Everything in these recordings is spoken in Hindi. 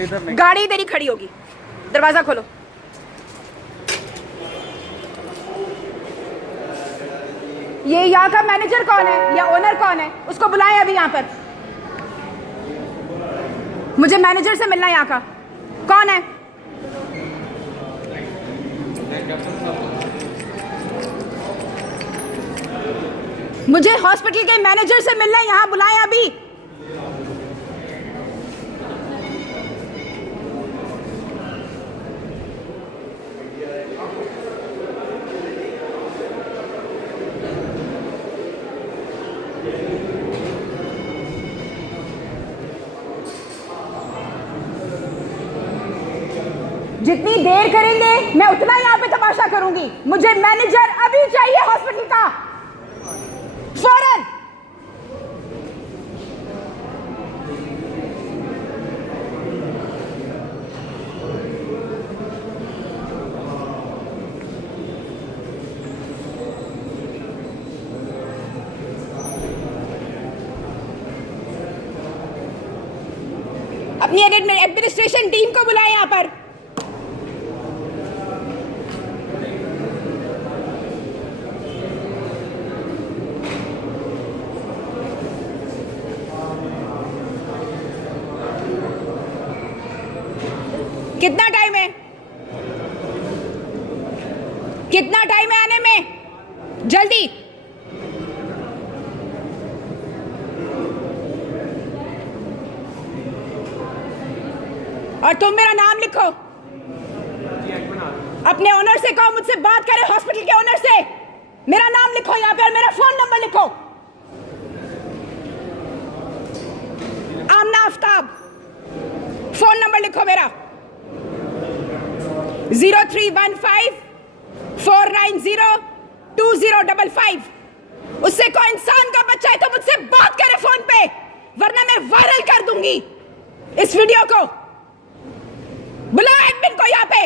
गाड़ी इधर ही खड़ी होगी, दरवाजा खोलो। ये यहाँ का मैनेजर कौन है या ओनर कौन है, उसको बुलाएं अभी यहाँ पर। मुझे मैनेजर से मिलना है यहाँ का। कौन है? मुझे हॉस्पिटल के मैनेजर से मिलना है, यहाँ बुलाएं अभी। जितनी देर करेंगे मैं उतना यहाँ पे तमाशा करूंगी। मुझे मैनेजर अभी चाहिए हॉस्पिटल का, फौरन। अपनी एडमिनिस्ट्रेशन टीम को बुलाएं यहाँ पर। कितना टाइम है? कितना टाइम है आने में? जल्दी। और तुम मेरा नाम लिखो। अपने ओनर से कहो मुझसे बात करे, हॉस्पिटल के ओनर से। मेरा नाम लिखो यहाँ पे और मेरा फोन नंबर लिखो। आमना आफ्ताब, फोन नंबर लिखो मेरा 0315490205। उससे कोई इंसान का बच्चा है तो मुझसे बात करे फोन पे, वरना मैं वायरल कर दूंगी इस वीडियो को। बुला एडमिन को यहाँ पे।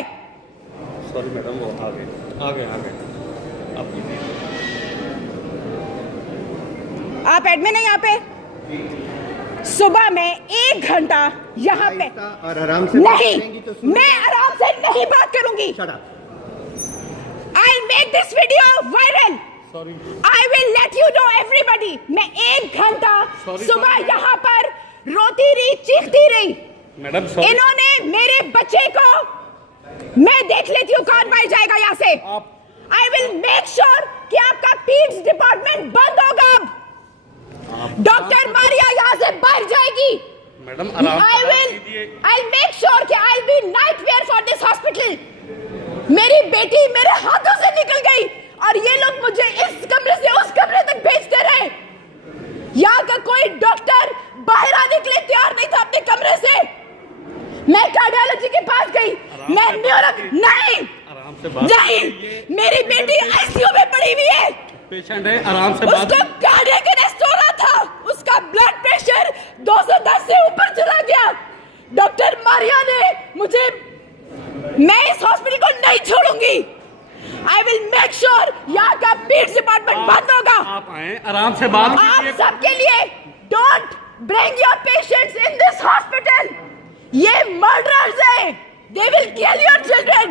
सॉरी मैडम, वो आ गए। आप एडमिन है यहाँ पे? सुबह में 1 घंटा यहाँ पे और आराम से नहीं, मैं आराम से नहीं बात करूंगी। I'll make this video viral. Sorry, I will let you know everybody. मैं 1 घंटा सुबह यहाँ पर रोती रही, चीखती रही। मैडम इन्होंने मेरे बच्चे को, मैं देख लेती हूँ कौन बाहर जाएगा यहाँ से। I will make sure कि आपका पीड्स डिपार्टमेंट बंद होगा। डॉक्टर मारिया यहाँ से बाहर जाएगी। मैडम I'll make sure कि I'll be nightmare for this hospital. मेरी बेटी मेरे हाथों से निकल गई और ये लोग मुझे इस कमरे से उस कमरे तक भेजते रहे। यहाँ का कोई डॉक्टर बाहर आने के लिए तैयार नहीं था अपने कमरे से। मैं कार्डियोलॉजी के पास गई, मैं नहीं, मेरी बेटी आईसीयू में पड़ी हुई है। पेशेंट है, आराम से बात। उसको कार्डियक अरेस्ट हो रहा था, उसका ब्लड प्रेशर 210 से ऊपर चला गया। डॉक्टर मारिया ने मुझे, मैं इस हॉस्पिटल को नहीं छोड़ूंगी। I will make sure यहाँ का पीड्स डिपार्टमेंट बंद होगा। आप आए, आराम से बात कीजिए। आप सबके लिए don't bring your patients in this hospital. ये murderers हैं, they will kill your children.